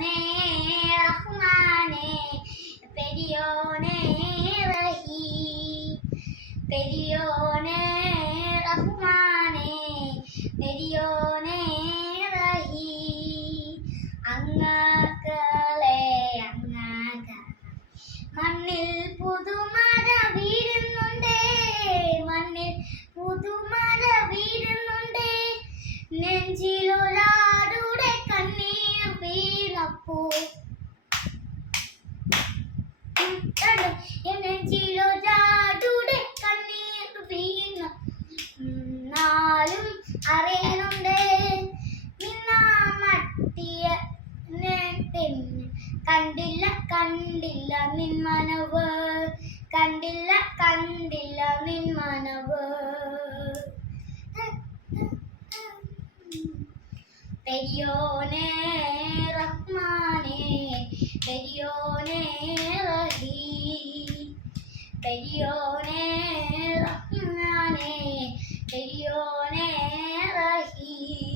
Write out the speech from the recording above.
പെരിയോനെ റഹ്മാനെ പെരിയോനെ റഹീം പെരിയോനെ റഹ്മാനെ പെരിയോനെ റഹീം അങ്ങാക്കളെ അങ്ങാക മണ്ണിൽ പുതുമഴ വീഴുന്നുണ്ടേ മണ്ണിൽ പുതുമഴ വീഴുന്നുണ്ടേ നെഞ്ചിലൊരാടുടെ കണ്ണീർ വീണപ്പോൾ നെഞ്ചിലൊരാടുടെ കണ്ണീർ വീണ നാളും അറിയണുണ്ടേ നിന്നാ മട്ടിയ കണ്ടില്ല കണ്ടില്ല നിൻ മനവ് കണ്ടില്ല കണ്ടില്ല നിൻ മനവ് പെരിയോനെ റഹ്മാനെ പെരിയോനെ റഹീം പെരിയോനെ റഹ്മാനെ പെരിയോനെ റഹീം